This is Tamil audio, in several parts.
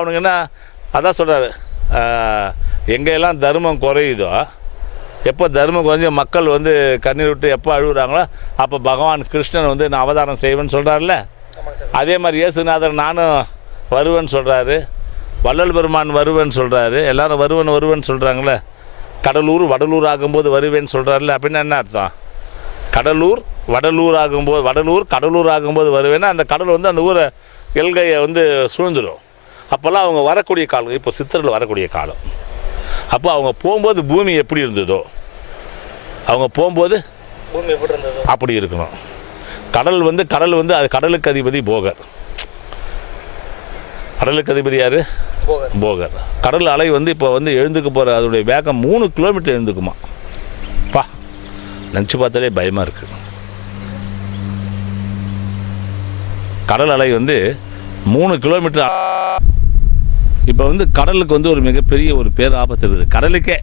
அவனுக்கு என்ன அதான் சொல்கிறாரு எங்கெல்லாம் தர்மம் குறையுதோ எப்போ தர்மம் குறைஞ்சு மக்கள் வந்து கண்ணீர் விட்டு எப்போ அழுகுறாங்களோ அப்போ பகவான் கிருஷ்ணன் வந்து நான் அவதாரம் செய்வேன்னு சார். அதே மாதிரி இயேசுநாதர் நானும் வருவேன்னு சொல்கிறாரு வள்ளல் பெருமான் வருவேன்னு சொல்கிறாரு எல்லாரும் வருவன் வருவேன்னு சொல்கிறாங்களே கடலூர் வடலூர் ஆகும்போது வருவேன்னு சொல்கிறாருல்ல அப்படின்னு என்ன அர்த்தம்? கடலூர் வடலூர் ஆகும்போது வடலூர் கடலூர் ஆகும்போது வருவேன்னா அந்த கடல் வந்து அந்த ஊரை எல்கையை வந்து சூழ்ந்துடும் அப்போல்லாம் அவங்க வரக்கூடிய காலம் இப்போ சித்தரில் வரக்கூடிய காலம். அப்போ அவங்க போகும்போது பூமி எப்படி இருந்ததோ அவங்க போகும்போது பூமி எப்படி இருந்தது. அப்படி இருக்கணும். கடல் வந்து கடல் வந்து அது கடலுக்கு அதிபதி போகர். கடலுக்கு அதிபதி யார்? போகர். போகர். கடல் அலை வந்து இப்போ வந்து எழுந்துக்க போகிற அதோடைய வேகம் மூணு கிலோமீட்டர் எழுந்துக்குமா? பா நினச்சி பார்த்தாலே பயமாக இருக்குது கடல் அலை வந்து மூணு கிலோமீட்டர் இப்போ வந்து கடலுக்கு வந்து ஒரு மிகப்பெரிய ஒரு பேராபத்து இருக்குது. கடலுக்கே.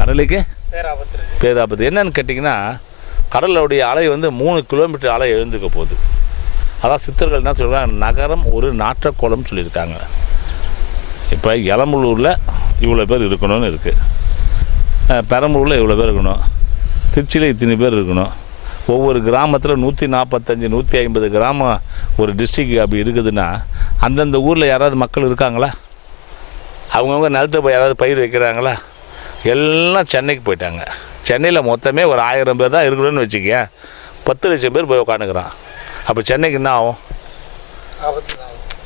கடலுக்கே? பேராபத்து பேராபத்து. என்னன்னு கேட்டிங்கன்னா கடலுடைய அலை வந்து மூணு கிலோமீட்டர் அலை எழுந்துக்க போகுது. அதான் சித்தர்கள் என்ன சொல்கிறாங்க நகரம் ஒரு நாற்றக்கோளம் சொல்லியிருக்காங்க. இப்போ எலம்பலூரில் இவ்வளோ பேர் இருக்கணும்னு இருக்குது பெரம்பலூரில் இவ்வளோ பேர் இருக்கணும். திருச்சியில் இத்தனை பேர் இருக்கணும். ஒவ்வொரு கிராமத்தில் நூற்றி நாற்பத்தஞ்சு நூற்றி ஐம்பது கிராமம் ஒரு டிஸ்ட்ரிக்ட் அப்படி இருக்குதுன்னா அந்தந்த ஊரில் யாராவது மக்கள் இருக்காங்களா? அவங்கவுங்க நிலத்தை போய் யாராவது பயிர் வைக்கிறாங்களா? எல்லாம் சென்னைக்கு போயிட்டாங்க. சென்னையில் மொத்தமே ஒரு ஆயிரம் பேர் தான் இருக்கணும்னு வச்சுக்க பத்து லட்சம் பேர் போய் உட்காந்துக்கிறான் அப்போ சென்னைக்கு என்ன ஆகும்?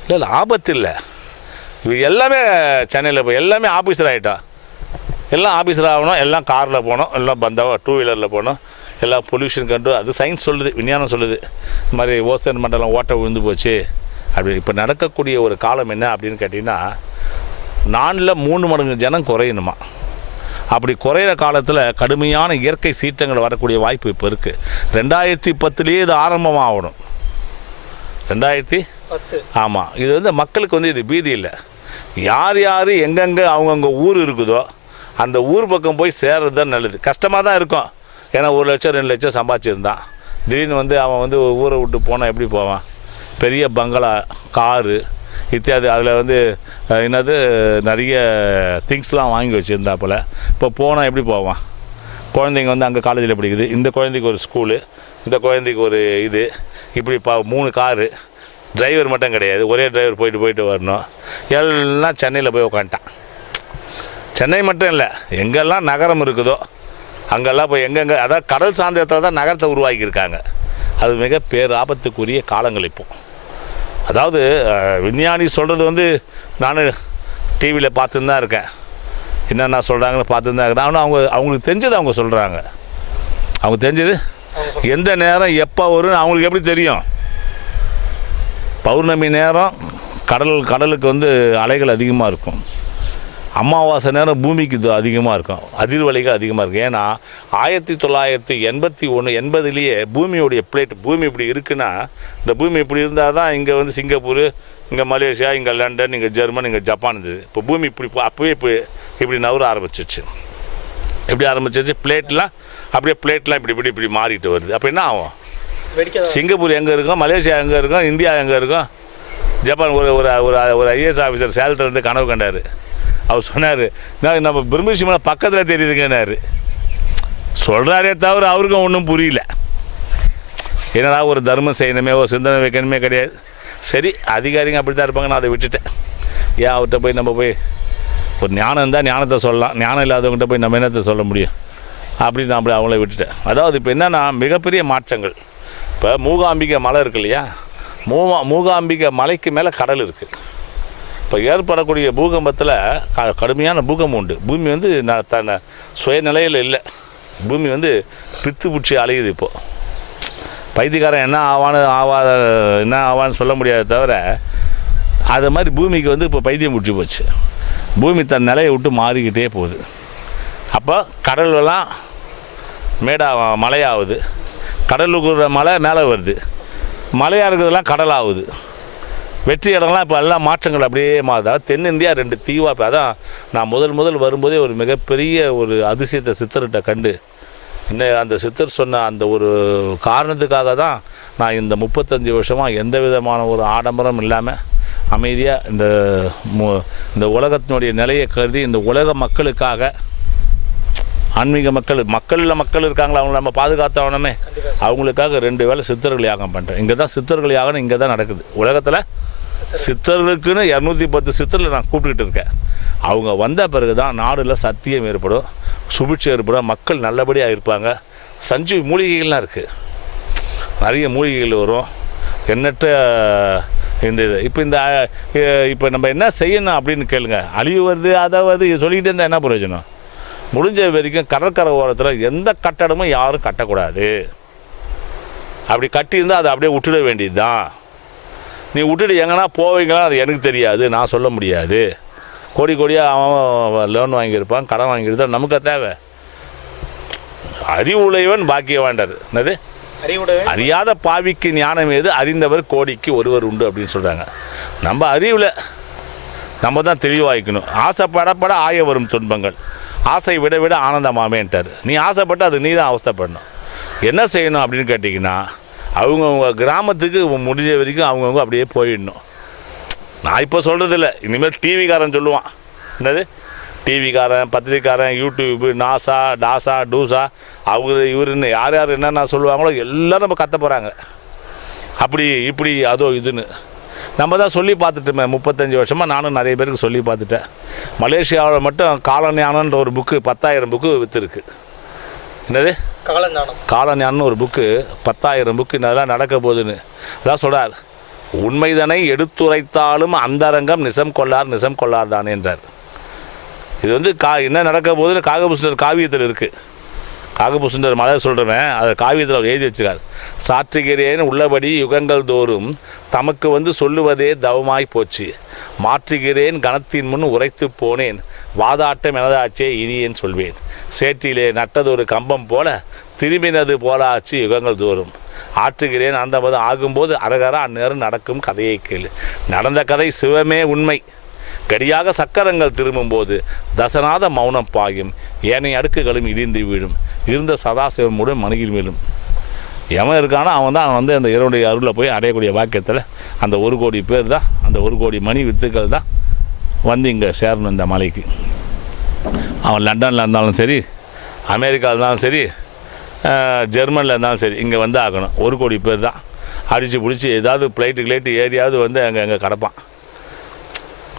இல்லை இல்லை ஆபத்து இல்லை. எல்லாமே சென்னையில் போய் எல்லாமே ஆஃபீஸர் ஆகிட்டான் எல்லாம் ஆஃபீஸர் ஆகணும் எல்லாம் காரில் போகணும் எல்லாம் பந்தாவா டூ வீலரில் போகணும். எல்லாம் பொல்யூஷன் கண்டு அது சயின்ஸ் சொல்லுது விஞ்ஞானம் சொல்லுது. இந்த மாதிரி ஓசன் மண்டலம் ஓட்டை விழுந்து போச்சு. அப்படி இப்போ நடக்கக்கூடிய ஒரு காலம் என்ன அப்படின்னு கேட்டிங்கன்னா நாலில் மூணு மடங்கு ஜனம் குறையணுமா? அப்படி குறையிற காலத்தில் கடுமையான இயற்கை சீற்றங்கள் வரக்கூடிய வாய்ப்பு இப்போ இருக்குது ரெண்டாயிரத்தி பத்துலேயே இது ஆரம்பமாகணும். ரெண்டாயிரத்தி பத்து. ஆமாம் இது வந்து மக்களுக்கு வந்து இது பீதி இல்லை. யார் யார் எங்கெங்கே அவங்கவுங்க ஊர் இருக்குதோ அந்த ஊர் பக்கம் போய் சேர்றது தான் நல்லது. கஷ்டமாக தான் இருக்கும். ஏன்னா ஒரு லட்சம் ரெண்டு லட்சம் சம்பாதிச்சிருந்தான். திடீர்னு வந்து அவன் வந்து ஊரை விட்டு போனால் எப்படி போவான்? பெரிய பங்களா காரு இத்தியாதி அதில் வந்து என்னது நிறைய திங்ஸ்லாம் வாங்கி வச்சுருந்தாப்புல. இப்போ போனால் எப்படி போவான்? குழந்தைங்க வந்து அங்கே காலேஜில் படிக்குது. இந்த குழந்தைக்கு ஒரு ஸ்கூலு இந்த குழந்தைக்கு ஒரு இது. இப்படி பா மூணு காரு. டிரைவர் மட்டும் கிடையாது. ஒரே டிரைவர் போயிட்டு போயிட்டு வரணும். எல்லாம் சென்னையில் போய் உக்காந்துட்டான். சென்னை மட்டும் இல்லை. எங்கெல்லாம் நகரம் இருக்குதோ அங்கெல்லாம் போய் எங்கெங்கே அதாவது கடல் சார்ந்த தான் நகரத்தை உருவாக்கியிருக்காங்க. அது மிக பேராபத்துக்குரிய காலங்கள் இப்போது அதாவது விஞ்ஞானி சொல்கிறது வந்து நான் டிவியில் பார்த்துன்னு தான் இருக்கேன். என்னென்ன சொல்கிறாங்கன்னு பார்த்துன்னு தான் இருக்கேன். ஆனால் அவங்க அவங்களுக்கு தெரிஞ்சது அவங்க சொல்கிறாங்க அவங்க தெரிஞ்சது எந்த நேரம் எப்போ வரும்னு அவங்களுக்கு எப்படி தெரியும்? பௌர்ணமி நேரம் கடல் கடலுக்கு வந்து அலைகள் அதிகமாக இருக்கும். அமாவாசை நேரம் பூமிக்கு இது அதிகமாக இருக்கும். அதிர்வலைகள் அதிகமாக இருக்கும். ஏன்னா ஆயிரத்தி தொள்ளாயிரத்தி எண்பத்தி ஒன்று எண்பதுலேயே பூமியோடைய பிளேட் பூமி இப்படி இருக்குன்னா இந்த பூமி இப்படி இருந்தால் தான் இங்கே வந்து சிங்கப்பூர் இங்கே மலேசியா இங்கே லண்டன் இங்கே ஜெர்மன் இங்கே ஜப்பான் இருந்தது. இப்போ பூமி இப்படி இப்போ அப்போவே இப்போ இப்படி நவர ஆரம்பிச்சிச்சு எப்படி ஆரம்பிச்சிச்சு பிளேட்லாம் அப்படியே பிளேட்லாம் இப்படி இப்படி இப்படி மாறிட்டு வருது. அப்போ என்ன ஆகும்? சிங்கப்பூர் எங்கே இருக்கும்? மலேசியா எங்கே இருக்கும்? இந்தியா எங்கே இருக்கும்? ஜப்பான் ஒரு ஒரு ஒரு ஒரு ஐஏஎஸ் ஆஃபீஸர் சேலத்தில் இருந்து கனவு கண்டார். அவர் சொன்னார் நான் நம்ம பிரம்மசிமலை பக்கத்தில் தெரியுதுங்கன்னாரு சொல்கிறாரே தவிர அவருக்கும் ஒன்றும் புரியல. என்னடா ஒரு தர்மம் செய்யணுமே ஒரு சிந்தனை வைக்கணுமே கிடையாது. சரி அதிகாரிங்க அப்படி தான் இருப்பாங்க நான் அதை விட்டுட்டேன். ஏன் அவர்கிட்ட போய் நம்ம போய் ஒரு ஞானம் இருந்தால் ஞானத்தை சொல்லலாம் ஞானம் இல்லாதவங்ககிட்ட போய் நம்ம என்னத்தை சொல்ல முடியும்? அப்படின்னு நான் அப்படி அவங்கள விட்டுட்டேன். அதாவது இப்போ என்னென்னா மிகப்பெரிய மாற்றங்கள். இப்போ மூகாம்பிகை மலை இருக்கு இல்லையா? மூவா மூகாம்பிகை மலைக்கு மேலே கடல் இருக்குது இப்போ ஏற்படக்கூடிய பூகம்பத்தில் க கடுமையான பூகம்பம் உண்டு. பூமி வந்து ந தன்னை சுயநிலையில் இல்லை. பூமி வந்து பித்து பிடிச்சி அலையுது இப்போது பைத்தியக்காரன் என்ன ஆவான்னு ஆவாத என்ன ஆவான்னு சொல்ல முடியாத தவிர அது மாதிரி பூமிக்கு வந்து இப்போ பைத்தியம் பிடிச்சி போச்சு. பூமி தன் நிலையை விட்டு மாறிக்கிட்டே போகுது. அப்போ கடல்லாம் மேடா மழையாகுது கடலுக்கு மழை மேலே வருது. மலையாக இருக்கிறதெல்லாம் கடலாகுது வெற்றி இடம்லாம் இப்போ எல்லாம் மாற்றங்கள் அப்படியே மாறுது. தென்னிந்தியா ரெண்டு தீவா இப்போ அதான் நான் முதல் முதல் வரும்போதே ஒரு மிகப்பெரிய ஒரு அதிசயத்தை சித்தர்கிட்ட கண்டு. இன்னும் அந்த சித்தர் சொன்ன அந்த ஒரு காரணத்துக்காக தான் நான் இந்த முப்பத்தஞ்சு வருஷமாக எந்த விதமான ஒரு ஆடம்பரம் இல்லாமல் அமைதியாக இந்த மு- இந்த உலகத்தினுடைய நிலையை கருதி இந்த உலக மக்களுக்காக ஆன்மீக மக்கள் மக்களில் மக்கள் இருக்காங்களா அவங்கள நம்ம பாதுகாத்தவனமே அவங்களுக்காக ரெண்டு வேளை சித்தர்கள் யாகம் பண்ணுறேன் இங்கே தான் சித்தர்கள் யாகம் இங்கே தான் நடக்குது. உலகத்தில் சித்தர்களுக்குன்னு இரநூத்தி பத்து சித்தரில் நான் கூப்பிட்டுக்கிட்டு இருக்கேன். அவங்க வந்த பிறகு தான் நாடில் சத்தியம் ஏற்படும் சுபிட்சம் ஏற்படும் மக்கள் நல்லபடியாக இருப்பாங்க. சஞ்சீவ் மூலிகைகள்லாம் இருக்குது நிறைய மூலிகைகள் வரும். எண்ணற்ற இந்த இது. இப்போ இந்த இப்போ நம்ம என்ன செய்யணும் அப்படின்னு கேளுங்க. அழிவு வருது அதை வருது இது சொல்லிக்கிட்டே இருந்தால் என்ன பிரயோஜனம்? முடிஞ்ச வரைக்கும் கடற்கரை ஓரத்தில் எந்த கட்டடமும் யாரும் கட்டக்கூடாது. அப்படி கட்டியிருந்தால் அதை அப்படியே விட்டுட வேண்டியது தான் நீ விட்டுட்டு எங்கன்னா போவீங்களா? அது எனக்கு தெரியாது. நான் சொல்ல முடியாது. கோடி கோடியாக அவன் லோன் வாங்கியிருப்பான் கடன் வாங்கியிருந்தான் நமக்கு தேவை. அறிவுடையவன் பாக்கியவாண்டர் என்னது? அறியாத பாவிக்கு ஞானம் ஏது அறிந்தவர் கோடிக்கு ஒருவர் உண்டு அப்படின்னு சொல்கிறாங்க நம்ம அறிவில் நம்ம தான் தெளிவாய்க்கணும். ஆசைப்படப்பட ஆய வரும் துன்பங்கள். ஆசை விட விட ஆனந்தமாமேன்ட்டார். நீ ஆசைப்பட்டு அது நீ தான் அவஸ்தைப்படணும். என்ன செய்யணும் அப்படின்னு கேட்டிங்கன்னா அவங்கவுங்க கிராமத்துக்கு முடிஞ்ச வரைக்கும் அவங்கவுங்க அப்படியே போயிடணும். நான் இப்போ சொல்கிறதில்ல இனிமேல் டிவிக்காரன் சொல்லுவான். என்னது? டிவிக்காரன் பத்திரிக்காரன் யூடியூப்பு நாசா டாசா டூசா அவங்க இவருன்னு யார் யார் என்னென்ன சொல்லுவாங்களோ எல்லாம் நம்ம கத்த போகிறாங்க அப்படி இப்படி அதோ இதுன்னு. நம்ம தான் சொல்லி பார்த்துட்டோமே முப்பத்தஞ்சு வருஷமாக நானும் நிறைய பேருக்கு சொல்லி பார்த்துட்டேன். மலேசியாவில் மட்டும் காலஞானன்ற ஒரு புக்கு பத்தாயிரம் புக்கு விற்றுருக்கு என்னது? காலஞானம். காலஞானம்னு ஒரு புக்கு பத்தாயிரம் புக்கு இதெல்லாம் நடக்க போகுதுன்னு. அதான் சொல்கிறார் உண்மைதனை எடுத்துரைத்தாலும் அந்தரங்கம் நிசம் கொள்ளார் நிசம் கொள்ளார் தானே என்றார். இது வந்து கா என்ன நடக்க போகுதுன்னு காகபுஷ்ணர் காவியத்தில் இருக்குது காகபுஷ்ணர் மலை சொல்கிறவன் அதை காவியத்தில் அவர் எழுதி வச்சுக்கார் சாற்றுகிறேன் உள்ளபடி யுகங்கள் தோறும் தமக்கு வந்து சொல்லுவதே தவமாய் போச்சு. மாற்றுகிறேன் கணத்தின் முன் உரைத்து போனேன். வாதாட்டம் எனதாச்சே இனியேன் சொல்வேன். சேற்றிலே நட்டதொரு கம்பம் போல திரும்பினது போலாச்சு யுகங்கள் தோறும். ஆற்றுகிறேன் அந்த மதம் ஆகும்போது அரகரா அந்நேரம் நடக்கும் கதையை கேளு. நடந்த கதை சிவமே உண்மை. கடியாக சக்கரங்கள் திரும்பும்போது தசநாத மௌனம் பாயும். ஏனைய அடுக்குகளும் இடிந்து வீழும். இருந்த சதாசிவமுடன் மணியில் மேலும். எவன் இருக்கானோ அவன் தான் வந்து அந்த இறைவனுடைய அருளில் போய் அடையக்கூடிய வாக்கியத்தில் அந்த ஒரு கோடி பேர் தான் அந்த ஒரு கோடி மணி வித்துக்கள் தான் வந்து இங்கே சேரணும் இந்த மலைக்கு. அவன் லண்டனில் இருந்தாலும் சரி அமெரிக்காவில் இருந்தாலும் சரி ஜெர்மனில் இருந்தாலும் சரி இங்கே வந்து ஆகணும் ஒரு கோடி பேர் தான். அடித்து பிடிச்சி ஏதாவது ஃப்ளைட்டு கிளைட்டு ஏறியாவது வந்து அங்கே அங்கே கிடப்பான்.